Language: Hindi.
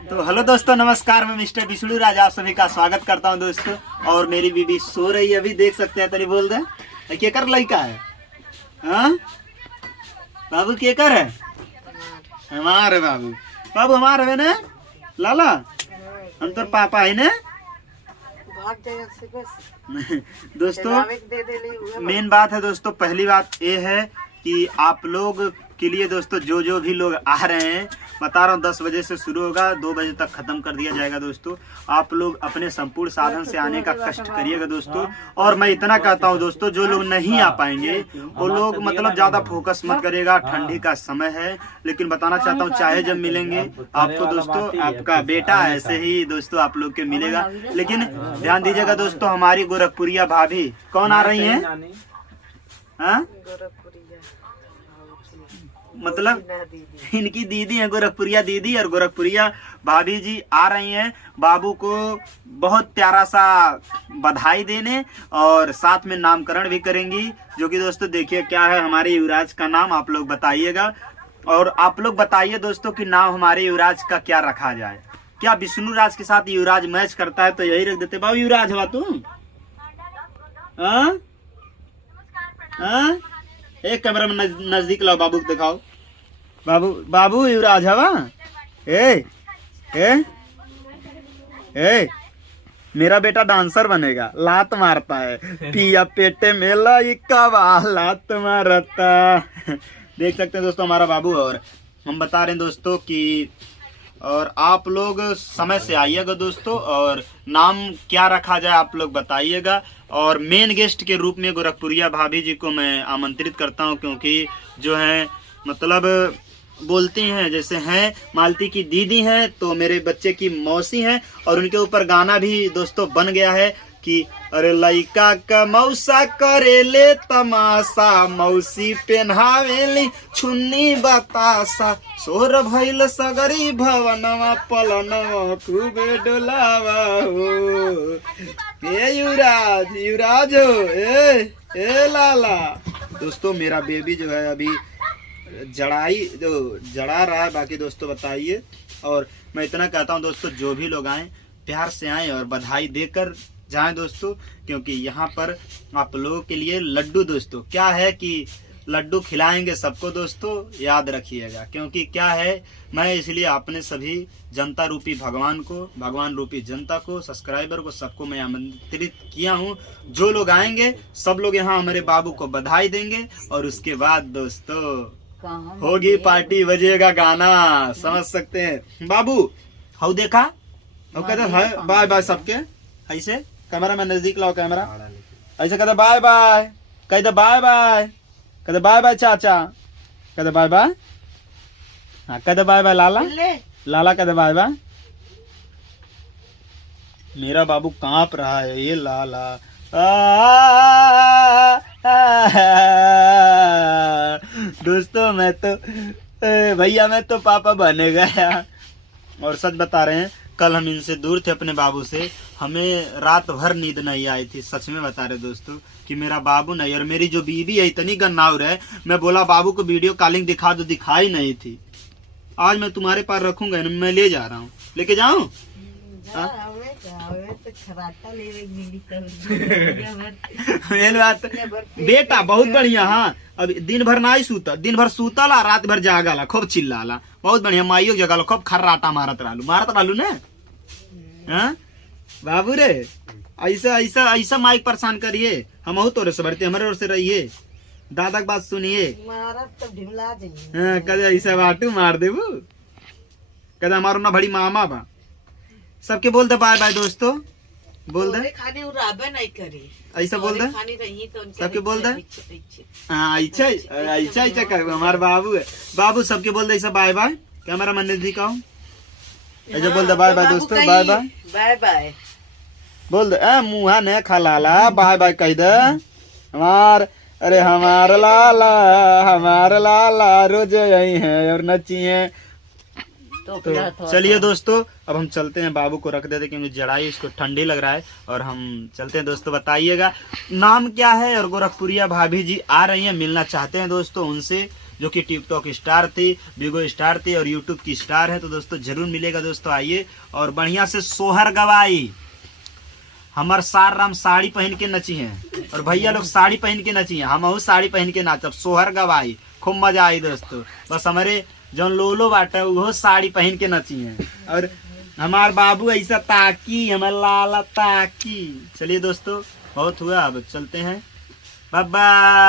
तो हेलो दोस्तों, नमस्कार। मैं मिस्टर विष्णु राज आप सभी का स्वागत करता हूं दोस्तों। और मेरी बीबी सो रही है, अभी देख सकते हैं। तनी बोल दे के कर लड़का है। हाँ बाबू के कर है हमारे बाबू बाबू हमारे है ना लाला, हम तो पापा है ना। दोस्तों मेन बात है दोस्तों, पहली बात ये है कि आप लोग के लिए दोस्तों जो भी लोग आ रहे हैं, बता रहा हूँ 10 बजे से शुरू होगा, 2 बजे तक खत्म कर दिया जाएगा दोस्तों। आप लोग अपने संपूर्ण साधन से आने का कष्ट करिएगा दोस्तों। और मैं इतना कहता हूँ दोस्तों, जो लोग नहीं आ पाएंगे वो लोग मतलब ज्यादा फोकस मत करिएगा, ठंडी का समय है। लेकिन बताना चाहता हूँ, चाहे जब मिलेंगे आपको दोस्तों, आपका बेटा ऐसे ही दोस्तों आप लोग के मिलेगा। लेकिन ध्यान दीजिएगा दोस्तों, हमारी गोरखपुरिया भाभी कौन आ रही है? हाँ मतलब इनकी दीदी है गोरखपुरिया दीदी, और गोरखपुरिया भाभी जी आ रही हैं बाबू को बहुत प्यारा सा बधाई देने, और साथ में नामकरण भी करेंगी। जो कि दोस्तों देखिए क्या है हमारे युवराज का नाम, आप लोग बताइएगा। और आप लोग बताइए दोस्तों कि नाम हमारे युवराज का क्या रखा जाए। क्या विष्णु राज के साथ युवराज मैच करता है तो यही रख देते। बाबू युवराज हवा तुम, एक कैमरा में नजदीक लाओ, बाबू को दिखाओ। बाबू युवराज हवा। ए मेरा बेटा डांसर बनेगा, लात मारता है, पिया पेटे में लात मारता। देख सकते हैं दोस्तों हमारा बाबू। और हम बता रहे हैं दोस्तों कि और आप लोग समय से आइएगा दोस्तों, और नाम क्या रखा जाए आप लोग बताइएगा। और मेन गेस्ट के रूप में गोरखपुरिया भाभी जी को मैं आमंत्रित करता हूं, क्योंकि जो है मतलब बोलती हैं जैसे हैं मालती की दीदी हैं तो मेरे बच्चे की मौसी हैं। और उनके ऊपर गाना भी दोस्तों बन गया है कि अरे लइका का मौसा करे ले तमाशा, मौसी पेन्हावेली छुन्नी बतासा, सोर भइल सगरी भवनवा पलनवा खूबे डोलावा हो। ए युवराज हो, ए लाला। दोस्तों मेरा बेबी जो है अभी जड़ा रहा है। बाकी दोस्तों बताइए। और मैं इतना कहता हूँ दोस्तों, जो भी लोग आए प्यार से आए और बधाई देकर जाएं दोस्तों, क्योंकि यहाँ पर आप लोगों के लिए लड्डू दोस्तों क्या है कि लड्डू खिलाएंगे सबको दोस्तों, याद रखिएगा। क्योंकि क्या है, मैं इसलिए अपने सभी जनता रूपी भगवान को, भगवान रूपी जनता को, सब्सक्राइबर को, सबको मैं आमंत्रित किया हूँ। जो लोग आएंगे सब लोग यहाँ हमारे बाबू को बधाई देंगे, और उसके बाद दोस्तों होगी पार्टी, बजेगा गाना, समझ सकते हैं। बाबू हाउ देखा कहते बाय बाय सबके, ऐसे कैमरा में नजदीक लाओ कैमरा, ऐसे कहते बाय बाय, कहते बाय बाय, कहते बाय बाय चाचा, कहते बाय बाय, हाँ कहते बाय बाय लाला, लाला कहते बाय बाय। मेरा बाबू कांप रहा है, ये लाला दोस्तों मैं तो भैया मैं तो पापा बने गया। और सच बता रहे हैं, कल हम इनसे दूर थे अपने बाबू से, हमें रात भर नींद नहीं आई थी। सच में बता रहे दोस्तों कि मेरा बाबू नहीं, और मेरी जो बीवी है इतनी गन्नाउर है, मैं बोला बाबू को वीडियो कॉलिंग दिखा दो, दिखाई नहीं थी। आज मैं तुम्हारे पास रखूंगा, मैं ले जा रहा हूँ, लेके जाऊं। बेटा बहुत बढ़िया। हाँ अब दिन भर ना सूता, दिन भर सूतला, रात भर जागला, खूब चिल्लाला, बहुत बढ़िया। माइयो जगह खूब खर्राटा मारत रहलू ना। हाँ बाबू रे, ऐसा ऐसा ऐसा माइक परेशान करिए, हम तोरे से बढ़ते, हमारे ओर से रहिए, दादा की बात सुनिए। कदे ऐसा बाटू मार देबू, कदे हमारो ना बड़ी मामा बा। सबके बोल दे बाय बाय दोस्तों, बोल दे ऐसा बोल दे, सबके बोल दे। हाँ अच्छा अच्छा अच्छा कर, हमारे बाबू है। बाबू सबके बोल दे ऐसा बाय बाय, कैमरा मैन नजदीक आओ, ऐसा बोल दे बाय बाय दोस्तों, बाय बाय बाय बाय बोल दे। मुहा ने खलाला बाय बाय कह दे हमार, अरे हमार लाला रोज यही है और नचिए। तो चलिए दोस्तों अब हम चलते हैं, बाबू को रख देते क्योंकि जड़ाई इसको ठंडी लग रहा है। और हम चलते हैं दोस्तों, बताइएगा नाम क्या है। और गोरखपुरिया भाभी जी आ रही हैं, मिलना चाहते हैं दोस्तों उनसे, जो कि टिकटॉक स्टार थी, बिगो स्टार थी और यूट्यूब की स्टार है। तो दोस्तों जरूर मिलेगा दोस्तों, आइए और बढ़िया से सोहर गवाई। हमार सार राम साड़ी पहन के नची हैं और भैया लोग साड़ी पहन के नची हैं, हम साड़ी पहन के नाचब, सोहर गवाई, खूब मजा आई दोस्तों। बस हमारे जौन लोलो बाटे वो साड़ी पहन के नची हैं और हमार बाबू ऐसा ताकी, हमार लाला ताकी। चलिए दोस्तों बहुत हुआ, अब चलते हैं, बाय बाय।